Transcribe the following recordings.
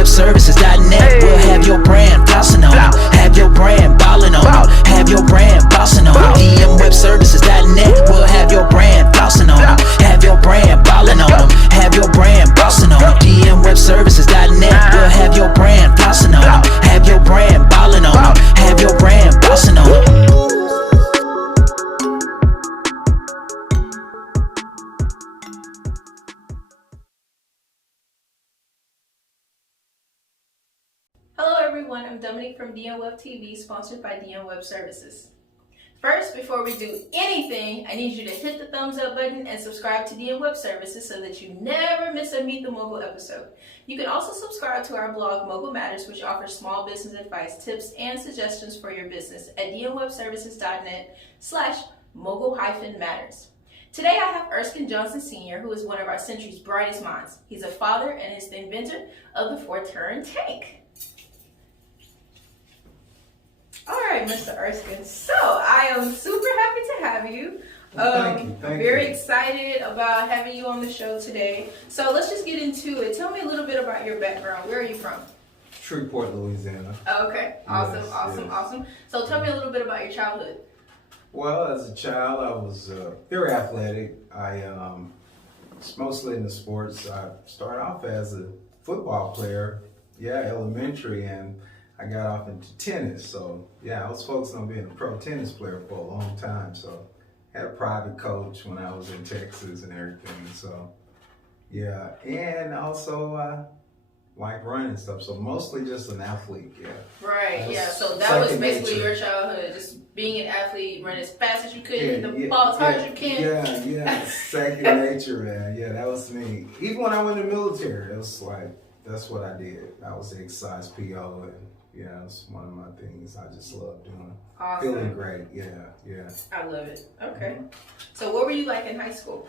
DMWebServices.net. We'll have your brand flossing on them. Have your brand ballin' on them. Have your brand bossing on them. DMWebServices.net. We'll have your brand flossing on them. Have your brand ballin' on them. Have your brand bossing on them. DMWebServices.net. We'll have your brand flossing on them. Have your brand ballin' on them. Have your brand bossing on them. Hello everyone, I'm Dominique from DMWeb TV, sponsored by DMWeb Services. First, before we do anything, I need you to hit the thumbs up button and subscribe to DMWeb Services so that you never miss a Meet the Mogul episode. You can also subscribe to our blog, Mogul Matters, which offers small business advice, tips, and suggestions for your business at dmwebservices.net/mogul-matters. Today I have Erskin Johnson Sr., who is one of our century's brightest minds. He's a father and is the inventor of the ForTurn Tank. All right, Mr. Erskin. So I am super happy to have you. Thank you. Very excited about having you on the show today. So let's just get into it. Tell me a little bit about your background. Where are you from? Shreveport, Louisiana. Okay, awesome, awesome. So tell me a little bit about your childhood. Well, as a child, I was very athletic. I was mostly into sports. I started off as a football player, elementary, and I got off into tennis. So I was focused on being a pro tennis player for a long time. So I had a private coach when I was in Texas and everything. So and also like running and stuff. So mostly just an athlete. Right. So that was basically your childhood, just being an athlete, run as fast as you could, hit the ball as hard as you can. Second nature, man. Yeah, that was me. Even when I went in the military, it was like that's what I did. I was the exercise PO and. Yeah, it's one of my things I just love doing. Awesome. Feeling great, yeah. I love it. Okay. So what were you like in high school?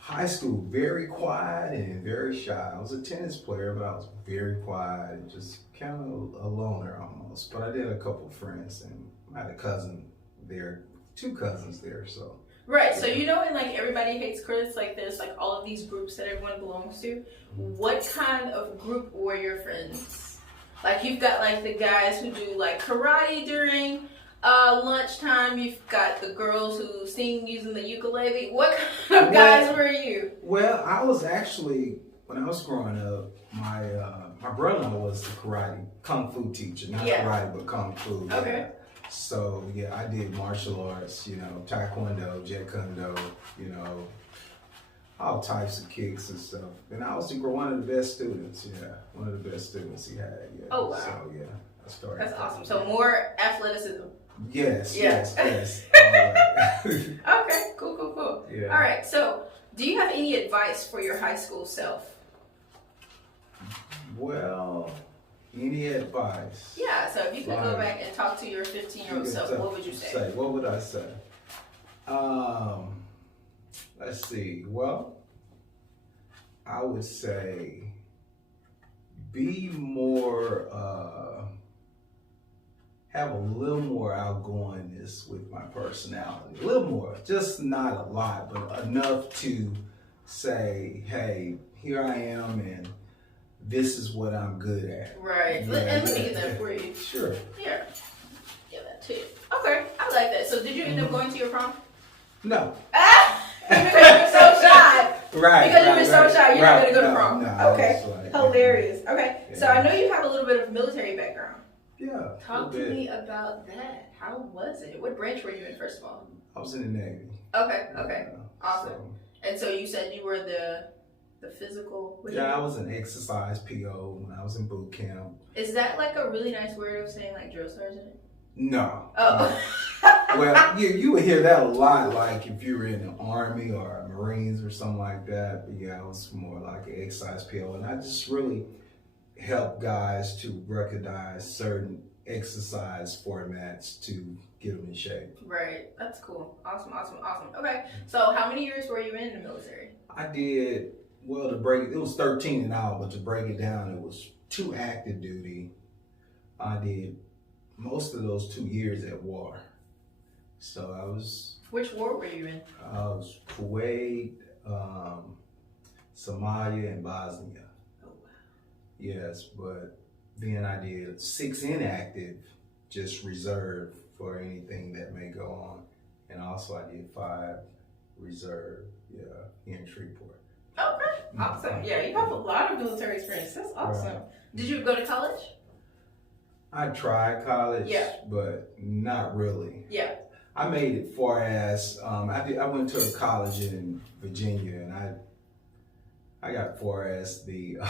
High school, very quiet and very shy. I was a tennis player, but I was very quiet and just kind of a loner almost. But I did a couple friends, and I had a cousin there, 2 cousins there, so. Right, so you know when like Everybody Hates Chris, like there's like all of these groups that everyone belongs to. What kind of group were your friends? Like you've got like the guys who do like karate during lunchtime. You've got the girls who sing using the ukulele. What kind of guys were you? Well, I was actually, when I was growing up, my brother was the karate kung fu teacher, not karate but kung fu. Okay. So I did martial arts, taekwondo, jeet kune do, all types of kicks and stuff. And I was one of the best students, one of the best students he had, Oh, wow. So, I started. That's awesome. So more athleticism. Yes. Okay, cool. Yeah. All right, so do you have any advice for your high school self? Well, any advice? Yeah, so if you could go back and talk to your 15-year-old self, what would you say? What would I say? Let's see. Well, I would say be more, have a little more outgoingness with my personality. A little more, just not a lot, but enough to say, hey, here I am and this is what I'm good at. Right. And let me get that for you. Sure. Yeah. Give that to you. Okay, I like that. So did you end up going to your prom? No. Because you were so shy. Right. Because you were so shy, you're not going to go to prom. No, okay. Like, hilarious. Okay. Yeah. So I know you have a little bit of military background. Yeah. Talk to me about that. How was it? What branch were you in, first of all? I was in the Navy. Okay. Awesome. And so you said you were the physical? I was an exercise PO when I was in boot camp. Is that like a really nice word of saying like drill sergeant? No. Oh. Well, you would hear that a lot, like if you were in the Army or Marines or something like that. But I was more like an exercise PO, and I just really help guys to recognize certain exercise formats to get them in shape. Right. That's cool. Awesome. Okay. So how many years were you in the military? I did, well, to break it was 13 in all, but to break it down, it was 2 active duty. I did most of those 2 years at war. So I was... Which war were you in? I was Kuwait, Somalia, and Bosnia. Oh, wow. Yes, but then I did 6 inactive, just reserved for anything that may go on. And also I did 5 reserve, in Shreveport. Okay, awesome. Yeah, you have a lot of military experience. That's awesome. Right. Did you go to college? I tried college, but not really. Yeah. I made it far as I went to a college in Virginia, and I got far as the. Tell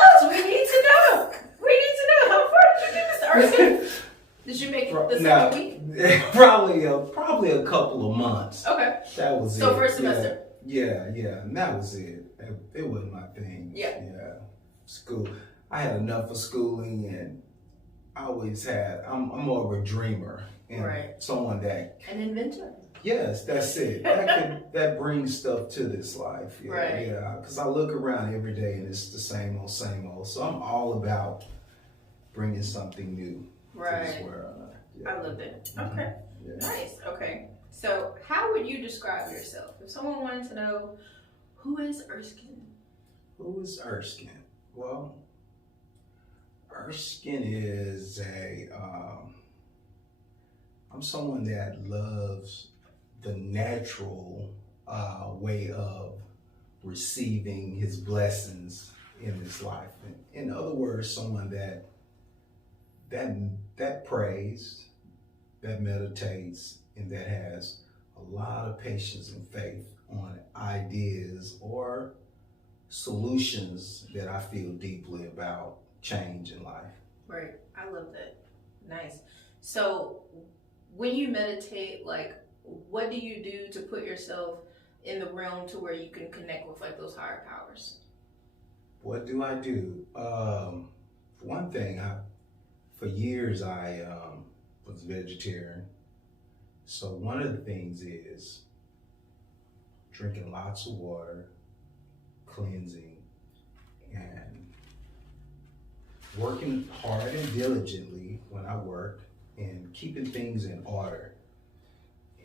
us. We need to know. We need to know. How far did you do, Mr. Erskin? Did you make it the second week? Probably a couple of months. Okay. That was it. So first semester. Yeah, and that was it. It wasn't my thing. Yeah. School. I had enough of schooling, and I always had. I'm more of a dreamer and someone that an inventor. Yes, that's it. That brings stuff to this life. Yeah, because I look around every day and it's the same old, same old. So I'm all about bringing something new to this world. Yeah. I love it. Okay, nice. Okay, so how would you describe yourself if someone wanted to know who is Erskin? Who is Erskin? Well, Erskin is I'm someone that loves the natural way of receiving his blessings in this life. In other words, someone that prays, that meditates, and that has a lot of patience and faith on ideas or solutions that I feel deeply about change in life. Right. I love that. Nice. So when you meditate, like, what do you do to put yourself in the realm to where you can connect with like those higher powers? What do I do? For one thing, for years I was vegetarian. So one of the things is drinking lots of water, cleansing, and working hard and diligently when I work, and keeping things in order,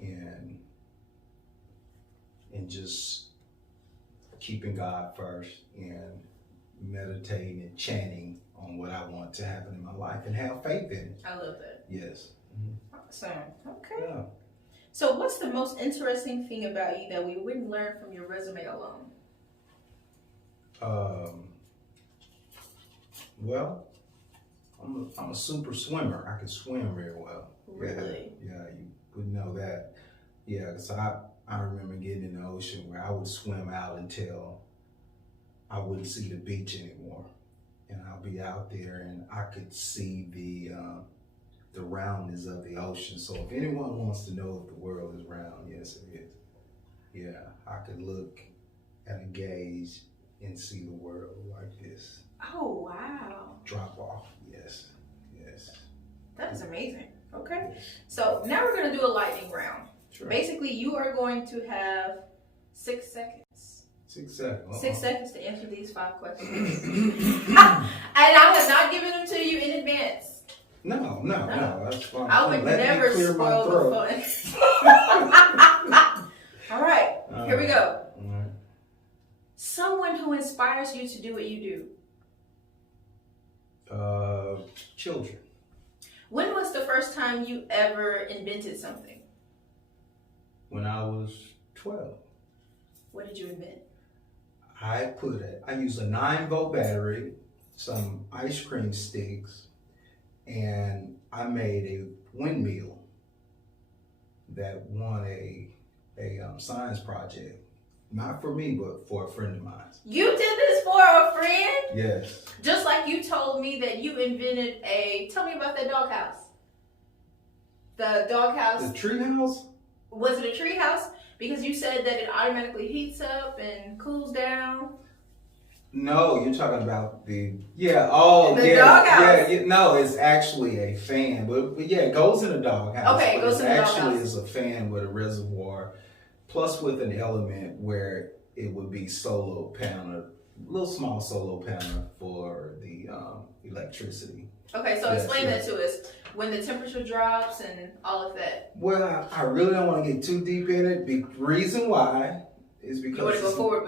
and just keeping God first, and meditating and chanting on what I want to happen in my life, and have faith in it. I love that. Yes. Awesome. Okay. Yeah. So what's the most interesting thing about you that we wouldn't learn from your resume alone? Well, I'm a super swimmer. I can swim very well. Really? Yeah, you wouldn't know that. Yeah, because I remember getting in the ocean where I would swim out until I wouldn't see the beach anymore. And I'll be out there and I could see the roundness of the ocean. So if anyone wants to know if the world is round, yes it is. Yeah, I could look at a gauge and see the world like this. Oh, wow. Drop off, yes. That is amazing. Okay. So now we're going to do a lightning round. Sure. Basically, you are going to have 6 seconds. 6 seconds. Uh-huh. 6 seconds to answer these 5 questions. And I have not given them to you in advance. No, that's fine. I would never spoil the fun. All right, here we go. All right. Someone who inspires you to do what you do. Children. When was the first time you ever invented something? When I was 12. What did you invent? I used a 9-volt battery, some ice cream sticks, and I made a windmill that won a science project. Not for me, but for a friend of mine. You did this for a friend? Yes. Just like you told me that you invented tell me about that doghouse. The doghouse. The tree house? Was it a tree house? Because you said that it automatically heats up and cools down. No, you're talking about the doghouse. Yeah, no, it's actually a fan, but yeah, it goes in a doghouse. Okay, it goes in a doghouse. Actually, is a fan with a reservoir, plus with an element where it would be solar panel, little small solar panel for the electricity. Okay, so explain that to us. When the temperature drops and all of that. Well, I really don't want to get too deep in it. The reason why is because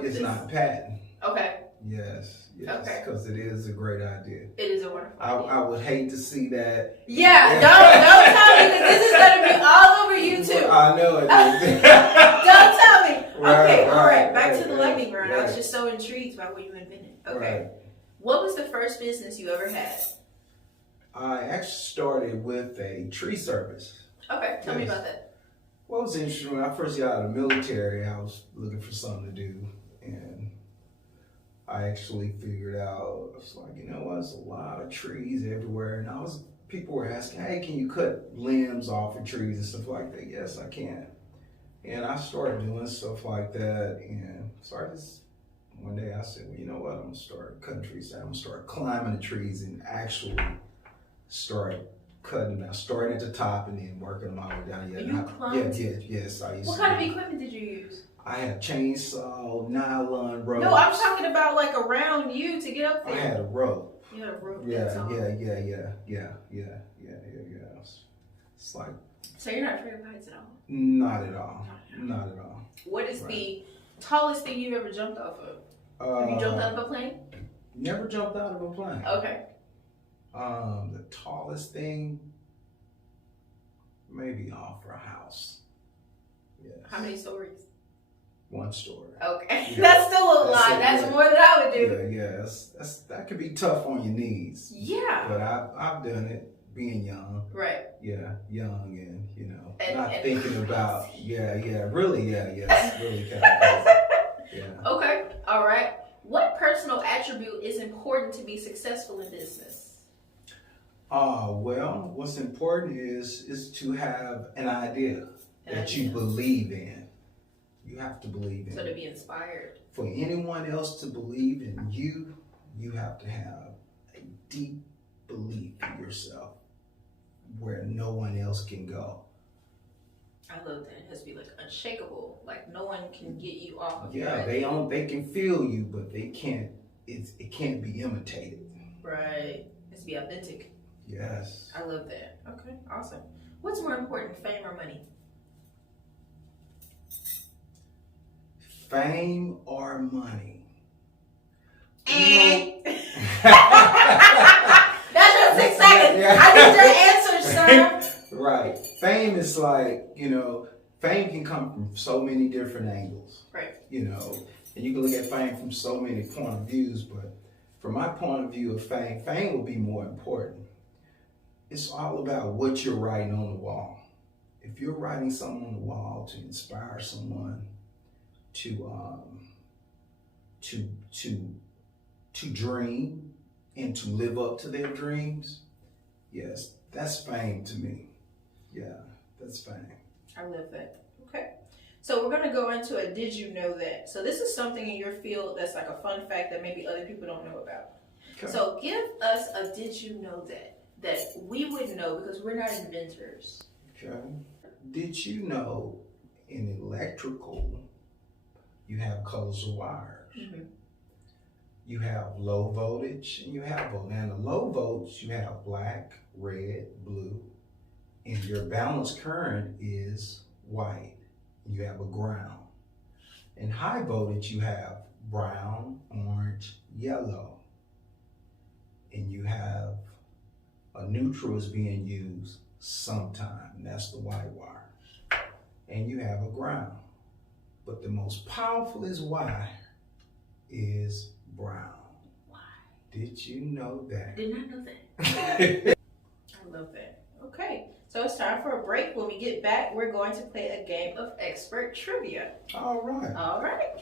it's not patent. Okay. Yes, Okay. because it is a great idea. It is a wonderful idea. I would hate to see that. Yeah, don't tell me that this is going to be all over YouTube. I know it is. Don't tell me. Right, Okay, all right. right, Back to right, the lightning round. I was right. just so intrigued by what you invented. Okay. Right. What was the first business you ever had? I actually started with a tree service. Okay, tell me Yes. about that. Well, it was interesting. When I first got out of the military, I was looking for something to do. And I actually figured out, I was like, you know what, there's a lot of trees everywhere. And people were asking, hey, can you cut limbs off of trees and stuff like that? Yes, I can. And I started doing stuff like that. And so one day I said, well, you know what, I'm gonna start cutting trees down. I'm gonna start climbing the trees and actually start cutting them out, starting at the top and then working my way down. Yes, I used What to. kind of equipment did you use? I had chainsaw, nylon ropes. No, I'm talking about like around you to get up I there. had a rope. You had a rope. Yeah. That's all. It's like So you're not afraid of heights at all? not at all. Not at all. What is the tallest thing you've ever jumped off of? Have you jumped out of a plane? Never jumped out of a plane. Okay. The tallest thing, maybe off a house. Yes. How many stories? One story. Okay. Yeah. That's still a lot. it, That's yeah. more than I would do. Yeah. That could be tough on your knees. Yeah. But I've done it being young. Right. Yeah, young and And thinking about really kind of crazy. Yeah. Okay. All right. What personal attribute is important to be successful in business? Well, what's important is to have an idea that you idea. believe in. You have to believe in. So to be inspired. For anyone else to believe in you, you have to have a deep belief in yourself where no one else can go. I love that. It has to be like unshakable. Like no one can get you off of Yeah, your they can feel you, but they can't. It can't be imitated. Right. It has to be authentic. Yes. I love that. Okay. Awesome. What's more important, fame or money? Fame or money? That's your 6 seconds. Yeah. I need your answer, sir. Right. Fame is like, fame can come from so many different angles. Right. And you can look at fame from so many point of views, but from my point of view of fame will be more important. It's all about what you're writing on the wall. If you're writing something on the wall to inspire someone to dream and to live up to their dreams, yes, that's fame to me. Yeah, that's fame. I love that. Okay. So we're going to go into a did you know that. So this is something in your field that's like a fun fact that maybe other people don't know about. Okay. So give us a did you know that we would know because we're not inventors. Okay. Did you know in electrical you have colors of wires? Mm-hmm. You have low voltage and you have voltage. Now in the low voltage you have black, red, blue, and your balanced current is white. You have a ground. In high voltage you have brown, orange, yellow, and you have a neutral is being used sometime, and that's the white wire. And you have a ground. But the most powerful wire is brown. Why? Did you know that? Did not know that. I love that. Okay. So it's time for a break. When we get back, we're going to play a game of expert trivia. All right. All right.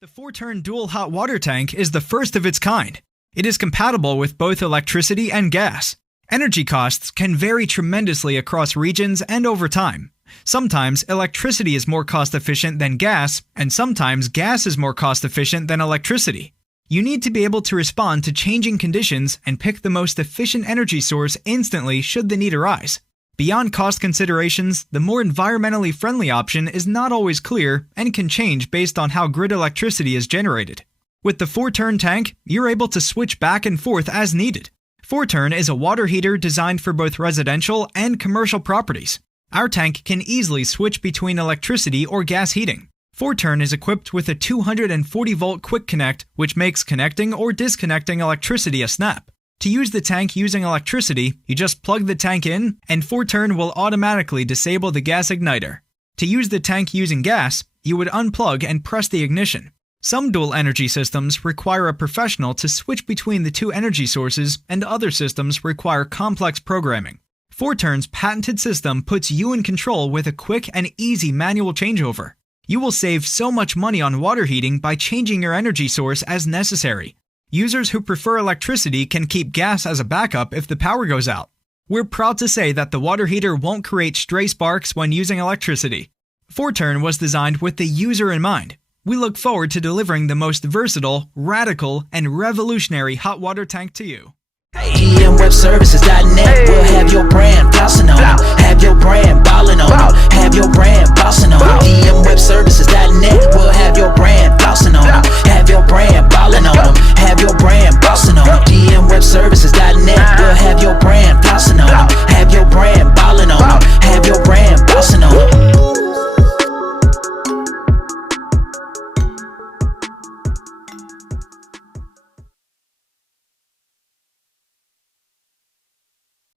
The ForTurn dual hot water tank is the first of its kind. It is compatible with both electricity and gas. Energy costs can vary tremendously across regions and over time. Sometimes electricity is more cost efficient than gas, and sometimes gas is more cost efficient than electricity. You need to be able to respond to changing conditions and pick the most efficient energy source instantly should the need arise. Beyond cost considerations, the more environmentally friendly option is not always clear and can change based on how grid electricity is generated. With the ForTurn tank, you're able to switch back and forth as needed. ForTurn is a water heater designed for both residential and commercial properties. Our tank can easily switch between electricity or gas heating. ForTurn is equipped with a 240-volt quick connect, which makes connecting or disconnecting electricity a snap. To use the tank using electricity, you just plug the tank in, and ForTurn will automatically disable the gas igniter. To use the tank using gas, you would unplug and press the ignition. Some dual energy systems require a professional to switch between the two energy sources, and other systems require complex programming. ForTurn's patented system puts you in control with a quick and easy manual changeover. You will save so much money on water heating by changing your energy source as necessary. Users who prefer electricity can keep gas as a backup if the power goes out. We're proud to say that the water heater won't create stray sparks when using electricity. ForTurn was designed with the user in mind. We look forward to delivering the most versatile, radical, and revolutionary hot water tank to you. DMWebServices.net will have your brand flossing on them. Have your brand ballin' on them. Have your brand bossing on them. DMWebServices.net will have your brand flossing on them. Have your brand ballin' on them. Have your brand bossing on them. DMWebServices.net will have your brand flossing on them. Have your brand ballin' on them. Have your brand bossing on them.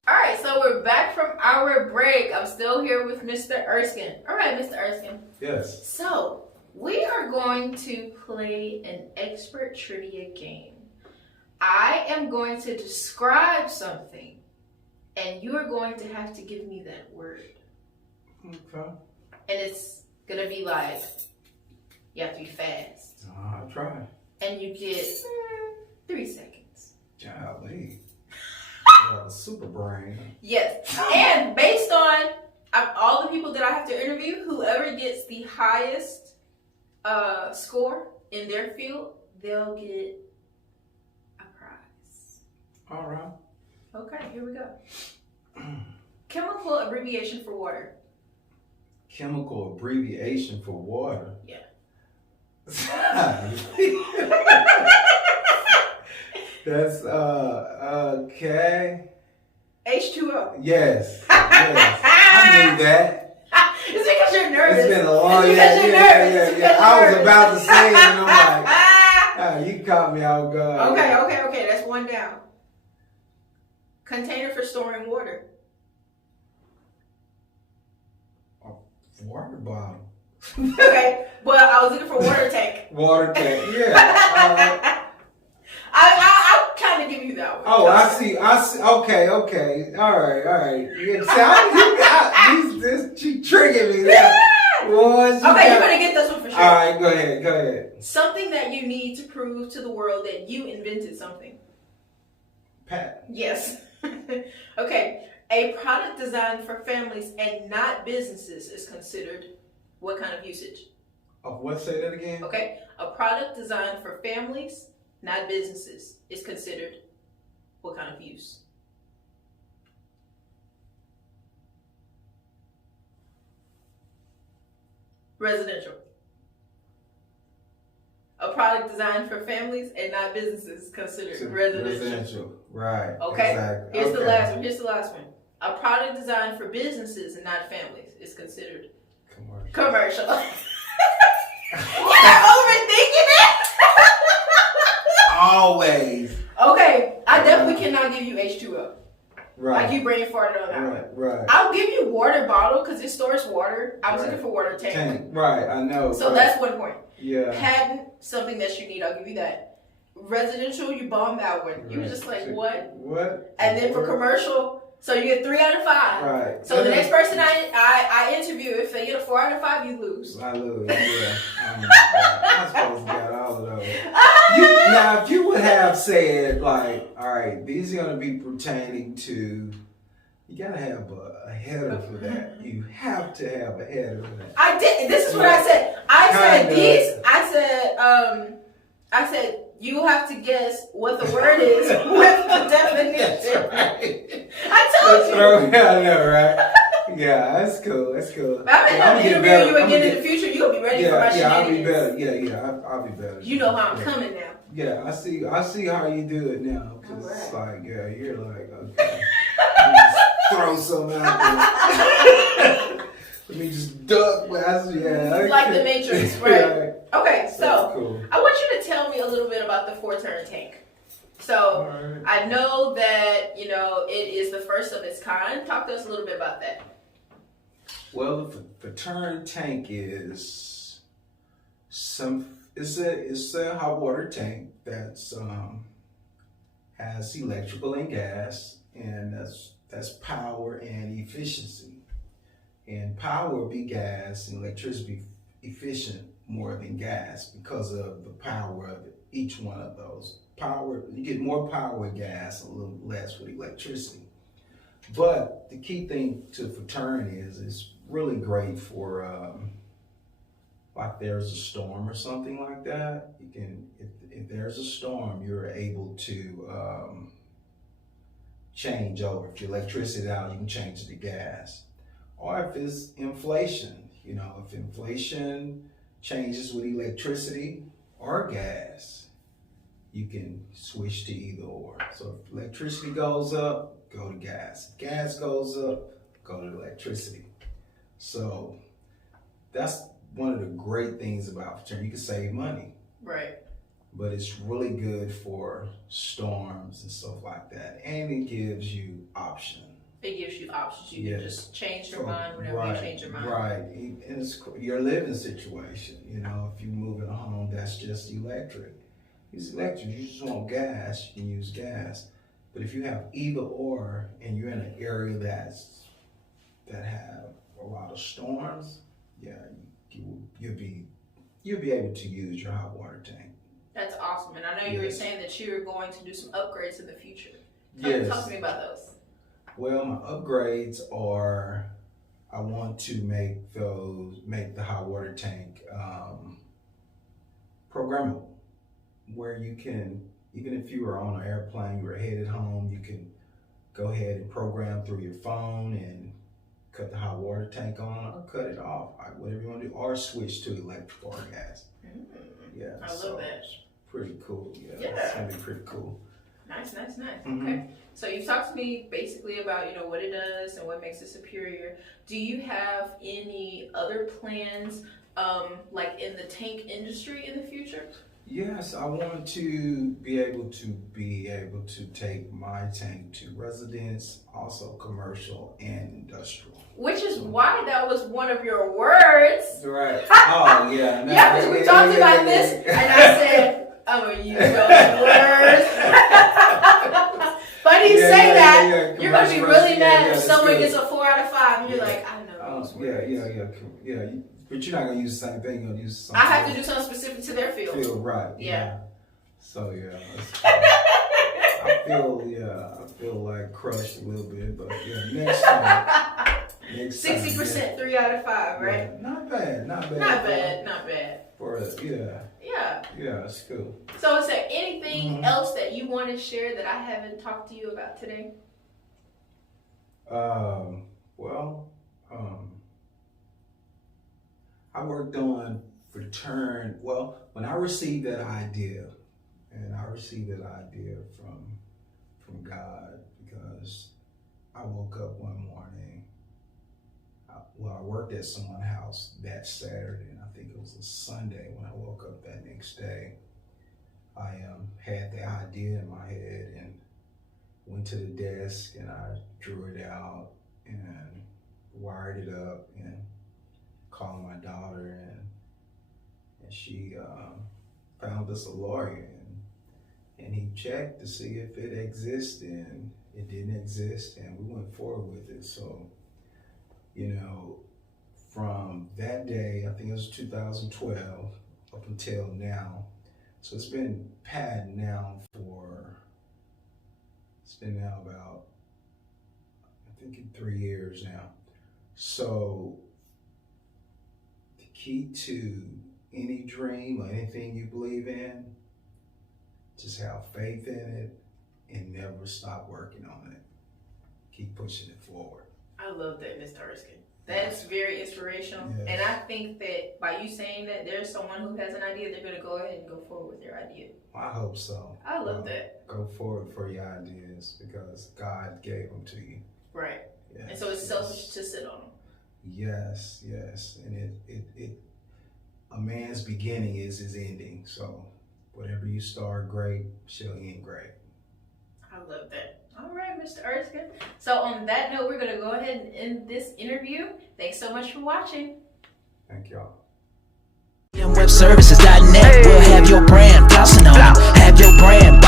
Alright, so we're back from our break. I'm still here with Mr. Erskin. Alright, Mr. Erskin. Yes. So, we are going to play an expert trivia game. I am going to describe something, and you are going to have to give me that word. Okay. And it's going to be like, you have to be fast. I'll try. And you get 3 seconds. Golly. Super brain. Yes. And based on all the people that I have to interview, whoever gets the highest score in their field, they'll get a prize. All right. Okay, here we go. Chemical abbreviation for water. Chemical abbreviation for water. Yeah. That's okay. H2O. Yes. Yes. I knew that. It's because you're nervous. It's been a long yeah. I was about to say it and I'm like, you caught me off guard. Okay. That's one down. Container for storing water. A water bottle. Okay, well, I was looking for water tank. Water tank, yeah. I'll kind of give you that one. Oh, I see. Okay. All right. Yeah, see, she triggered me there. Boy, Okay, you're going to get this one for sure. All right, go ahead. Something that you need to prove to the world that you invented something. Pat. Yes. Okay, a product designed for families and not businesses is considered what kind of usage? What? Say that again? Okay, a product designed for families, not businesses, is considered what kind of use? Residential. A product designed for families and not businesses is considered residential. Right. Okay. Exactly. Here's the last one. A product designed for businesses and not families is considered commercial. You're overthinking it. Always. Okay, I definitely cannot give you H2O. Right. Like you brain farted on that one. Right. I'll give you water bottle because it stores water. I was looking for water tank. Right, I know. So that's 1 point. Yeah. Patent, something that's unique. I'll give you that. Residential, you bombed that one. You were just like, what? What? And then for commercial, so you get 3 out of 5. Right. So the next person I interview, if they get a 4 out of 5, you lose. I lose. Yeah. Oh my God. I'm supposed to get all of those. Now, if you would have said like, all right, these are going to be pertaining to. You gotta have a header for that. You have to have a header for that. I did. This is what I said. I said you have to guess what the word is with the definition. Right. I told you. I know, right? Yeah, that's cool. But I may have to interview you again in the future. You gonna be ready for my shenanigans. I'll be better. Yeah, I'll be better. You know how I'm coming now. Yeah, I see how you do it now. Cause it's like, you're like, okay. Throw some out there. Let me just duck. Like the Matrix, right? Okay, so cool. I want you to tell me a little bit about the ForTurn Tank. So Right. I know that it is the first of its kind. Talk to us a little bit about that. Well, the ForTurn Tank is it's a hot water tank that's has electrical and gas, and that's power and efficiency. And power be gas, and electricity be efficient more than gas because of the power of each one of those. Power, you get more power with gas, a little less with electricity. But the key thing to ForTurn is it's really great for like there's a storm or something like that. You can, if there's a storm, you're able to change over. If your electricity out, you can change it to gas. Or if it's inflation, if inflation changes with electricity or gas, you can switch to either or. So if electricity goes up, go to gas. If gas goes up, go to electricity. So that's one of the great things about ForTurn. You can save money. Right. But it's really good for storms and stuff like that. And it gives you options. It gives you options. You can just change your mind whenever you change your mind. Right. And it's your living situation. If you move in a home that's just electric. Use electric. You just want gas, you can use gas. But if you have either or and you're in an area that have a lot of storms, you'll be able to use your hot water tank. That's awesome. And I know you were saying that you're going to do some upgrades in the future. Talk to me about those. Well, my upgrades are I want to make the hot water tank programmable, where you can, even if you are on an airplane, you're headed home, you can go ahead and program through your phone and cut the hot water tank on or cut it off, whatever you want to do, or switch to electric or gas. Yeah, I love that. It's pretty cool. Yeah, it's gonna be pretty cool. Nice. Mm-hmm. Okay. So you've talked to me basically about, what it does and what makes it superior. Do you have any other plans, like in the tank industry in the future? Yes, I want to be able to take my tank to residence, also commercial and industrial. Which is why that was one of your words. Right. Oh, yeah. No, yeah, because we talked about this, and I said, I'm going to use those words. Funny you say that. You're going to be really mad if someone gets a 4 out of 5, and you're like, I know those words. Yeah. But you're not going to use the same thing. You're going to use something. I have to do something specific to their field. Right. Yeah. So, yeah. I feel like crushed a little bit, but yeah, next time. 60%, 3 out of 5, right? Yeah, not bad. Not bad. For us, yeah. Yeah, it's cool. So is there anything else that you want to share that I haven't talked to you about today? I worked on ForTurn. Well, when I received that idea, from God, because I woke up one morning. I worked at someone's house that Saturday, and I think it was a Sunday when I woke up that next day. I had the idea in my head and went to the desk and I drew it out and wired it up and called my daughter, and she found us a lawyer, and he checked to see if it existed, and it didn't exist, and we went forward with it. So, from that day, I think it was 2012 up until now. So it's been patented now about, I think, in 3 years now. So the key to any dream or anything you believe in, just have faith in it and never stop working on it. Keep pushing it forward. I love that, Mr. Erskin. That's very inspirational. Yes. And I think that by you saying that there's someone who has an idea, they're going to go ahead and go forward with their idea. I hope so. I love that. Go forward for your ideas because God gave them to you. Right. Yes. And so it's selfish to sit on them. Yes, yes. And a man's beginning is his ending. So whatever you start great, shall end great. I love that. All right, Mr. Erskin. So on that note, we're going to go ahead and end this interview. Thanks so much for watching. Thank y'all. Webservices.net will have your brand flossing on 'em. Have your brand